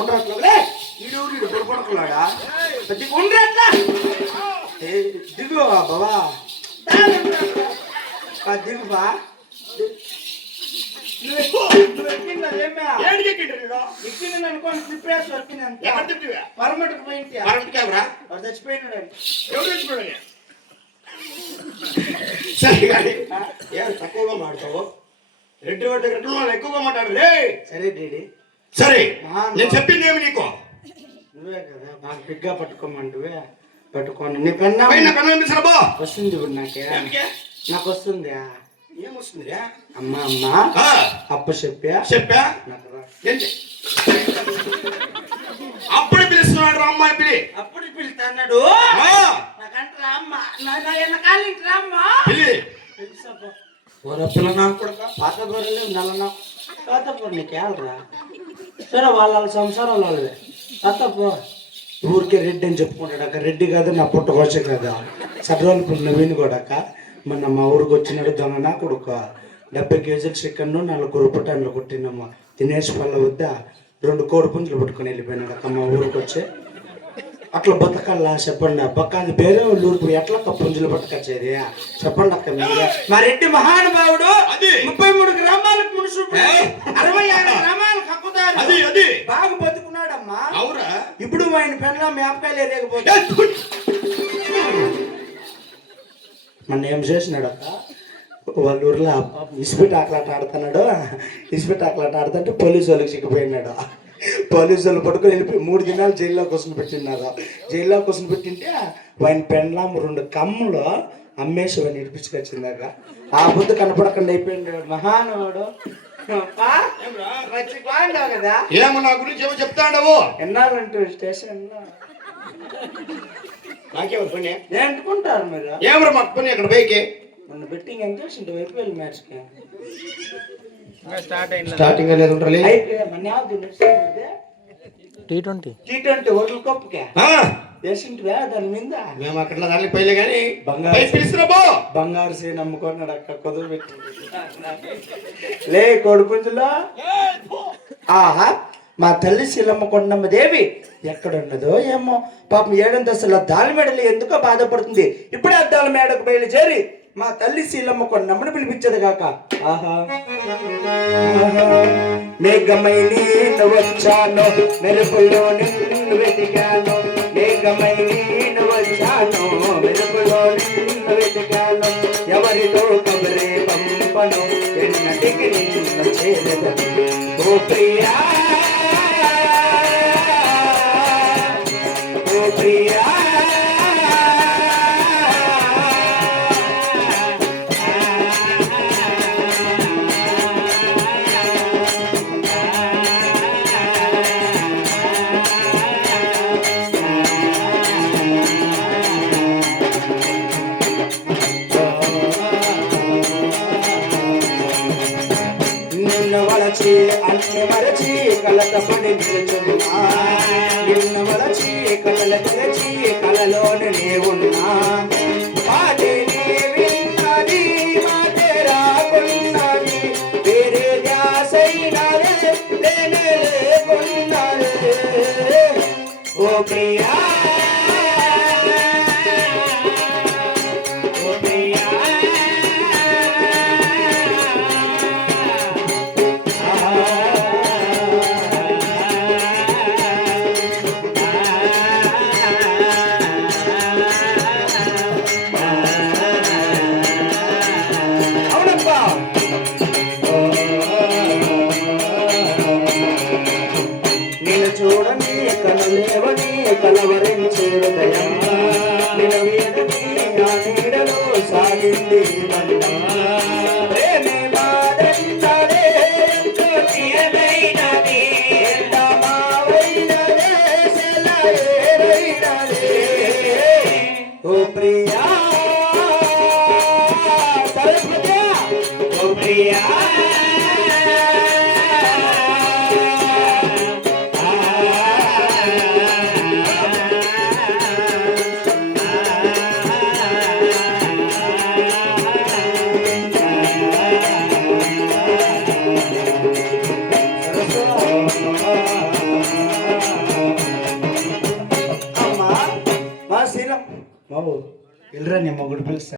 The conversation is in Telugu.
ఉండట్లే ఈడు పొడుకున్నాడా ఉండట్లా దిగు బాబా దిగుబా అనుకోని ప్రిపేర్స్ పర్మనెంట్ పోయింది చచ్చిపోయినాడు సరే కానీ ఏం తక్కువగా మాట్లాడతావు రెడ్డి వాడి దగ్గర ఎక్కువగా మాట్లాడు రే సరే డేడీ సరే నేను చెప్పింది ఏమి నీకు నువ్వే కదా బాగా బిగ్గా పట్టుకోమంటువే పట్టుకోండి నీ పెన్నా వస్తుంది ఇప్పుడు నాకు వస్తుంది ఏమొస్తుంది అమ్మా అమ్మా అప్పు చెప్పా అప్పుడు పిలుస్తున్నాడు అమ్మాయి పిలి అప్పుడు పిలుస్తాడు నాకంటే అమ్మ వెనకాలింటి రామ్మా పిల్ల నాకు కూడా పాత బొర్రెలు నల్ల పాత బొర్రె నీకేళ్ళరా సరే వాళ్ళ సంసారాలు వాళ్ళవే అత్తపో ఊరికే రెడ్డి అని చెప్పుకుంటాడు అక్క రెడ్డి కాదు నా పుట్ట కోసే కదా సడ్రోలు నవీన్ కూడా అక్క మొన్న మా ఊరికి వచ్చినాడు దొంగ నా కొడుకు 70 కేజీలు చికెన్ 4 పుట్టన్లు కొట్టినమ్మ తినేసి పళ్ళ వద్ద 2 కోడి పుంజులు పట్టుకొని వెళ్ళిపోయినాడు అక్క మా ఊరికి వచ్చి అట్లా బతకల్లా చెప్పండి అబ్బక్క అది వేరే వాళ్ళు ఊరికి ఎట్లా పుంజులు పట్టుకొచ్చేది చెప్పండి అక్క మా రెడ్డి మహానుభావుడు 33 గ్రామాలకు మునుసు 66 గ్రామాలకు హక్కుదారు బాగా బతుకున్నాడమ్మా ఇప్పుడు ఆయన పెళ్ళ మేపకాయలు ఎరగకపోతే మన ఏం చేసినాడు అక్క వాళ్ళ ఊర్లో ఇసుపెట్టి ఆకలాట ఆడుతున్నాడు ఇసుపెట్టి ఆకలాట ఆడుతుంటే పోలీసు వాళ్ళకి చిక్కిపోయినాడు పోలీసు వాళ్ళు పట్టుకొని వెళ్ళిపోయి 3 దినాలు జైల్లో కూర్చొని పెట్టినారు జైల్లో కూర్చొని పెట్టింటే ఆయన పెండ్లాం 2 కమ్మలు అమ్మేసి వాడిని ఇడిపించుకొచ్చిందాక ఆ బుద్ధి కనపడకుండా అయిపోయినాడు మహానువాడు కదా ఏమో నా గురించి ఏమో చెప్తాడవు ఎన్నాళ్ళంటూ స్టేషన్ నాకేమో పని ఏంటుకుంటారు మీరు ఏమరా మాకు పని అక్కడ పైకి మన బెట్టింగ్ ఎంత చేసిండు ఐపీఎల్ మ్యాచ్ కి స్టార్టింగ్ అనేది ఉండాలి T20 వరల్డ్ కప్ కి చేసింటివా దాని మీద మేము అక్కడ దానికి పైలే కానీ బంగారు సే నమ్ముకున్నాడు అక్క కుదురు పెట్టి లే కొడుకుంజులో ఆహా మా తల్లి శీలమ్మ కొండమ్మ దేవి ఎక్కడున్నదో ఏమో పాపం 7వ దశలో దాని మెడలు ఎందుకో బాధపడుతుంది ఇప్పుడే అద్దాల మేడకు బయలుదేరి మా తల్లి శీలమ్మ కొండమ్మని పిలిపించదు కాక ఆహా మేఘమై నేను వచ్చాను మెరుపులో నిన్ను వెతికాను మేఘమై నేను వచ్చాను మెరుపులో నిన్ను వెతికాను ఎవరితో కబరే పంపను ఎన్నటికి నిన్ను చేరదను ఓ ప్రియా ఓ ప్రియా అన్ని మరచి కలతపడి నిలుచున్నా నిన్ను మరచి కలల తెరచి కలలోనే ఉన్నా మాటని విన్నది మాటే రాకున్నది వేరే ధ్యాసైనదే లేనే లేకున్నదే ఓ ప్రియా చూడని కనలేవని కలవరించే హృదయం నిలవేదని ఆ నీడలో సాగింది ప్రేమే మాదన్నదే ప్రియమైనది మావైనదే సెలయేరైనదే ఓ ప్రియా సరస్వతి ఓ ప్రియా వెళ్ళరా నీ మొగుడు పిలుస్తా